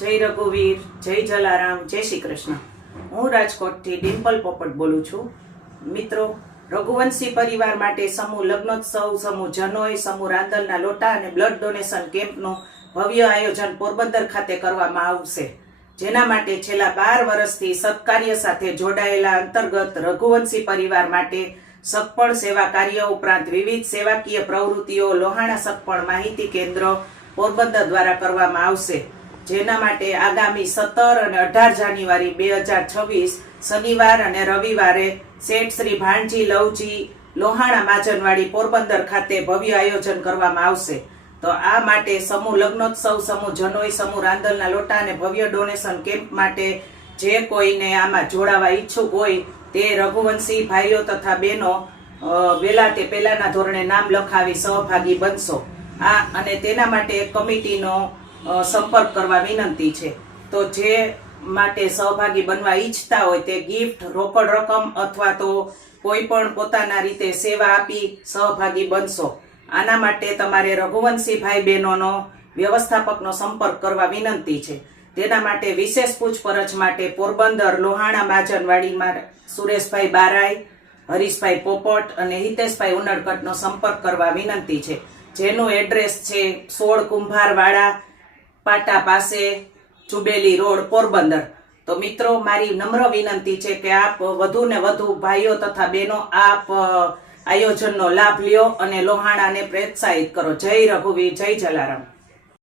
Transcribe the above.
જય રઘુવીર, જય જલારામ, જય શ્રી કૃષ્ણ। હું રાજકોટથી ડિમ્પલ પોપટ બોલું છું। મિત્રો, રઘુવંશી પરિવાર માટે સમૂહ લગ્નોત્સવ, સમૂહ જનોય, સમૂહ રાંદલના લોટા અને બ્લડ ડોનેશન કેમ્પનું ભવ્ય આયોજન પોરબંદર ખાતે કરવામાં આવશે, જેના માટે છેલ્લા 12 વર્ષથી સત્કાર્ય સાથે જોડાયેલા અંતર્ગત રઘુવંશી પરિવાર માટે સગપણ સેવા કાર્ય ઉપરાંત વિવિધ સેવાકીય પ્રવૃત્તિઓ લોહાણા સગપણ માહિતી કેન્દ્ર પોરબંદર દ્વારા કરવામાં આવશે, જેના માટે આગામી 17 અને 18 જાન્યુઆરી 2026 શનિવાર અને રવિવારે શેઠ શ્રી ભાણજી લવજી લોહાણા માજનવાડી પોરબંદર ખાતે ભવ્ય આયોજન કરવામાં આવશે। તો આ માટે સમૂહ લગ્નોત્સવ, સમૂહ જનોય, સમૂહ રાંદલના લોટા અને ભવ્ય ડોનેશન કેમ્પ માટે જે કોઈને આમાં જોડાવા ઈચ્છુક હોય તે રઘુવંશી ભાઈઓ તથા બહેનો વહેલા તે પહેલાના ધોરણે નામ લખાવી સહભાગી બનશો। આ અને તેના માટે કમિટીનો સંપર્ક કરવા વિનંતી છે। તો જે માટે સહભાગી બનવા ઈચ્છતા હોય તે ગિફ્ટ, રોકડ રકમ અથવા તો કોઈ પણ પોતાના રીતે સેવા આપી સહભાગી બનશો। આના માટે તમારે રઘુવંશી ભાઈ બહેનોનો વ્યવસ્થાપકનો સંપર્ક કરવા વિનંતી છે। તેના માટે વિશેષ પૂછપરછ માટે પોરબંદર લોહાણા માજનવાડીમાં સુરેશભાઈ બારાઈ, હરીશભાઈ પોપટ અને હિતેશભાઈ ઉનડકટનો સંપર્ક કરવા વિનંતી છે, જેનું એડ્રેસ છે 16 કુંભારવાડા પાટા પાસે, ચુબેલી રોડ, પોરબંદર। તો મિત્રો, મારી નમ્ર વિનંતી છે કે આપ વધુ ને વધુ ભાઈઓ તથા બહેનો આપ આયોજનનો લાભ લ્યો અને લોહાણાને પ્રોત્સાહિત કરો। જય રઘુવીર, જય જલારામ।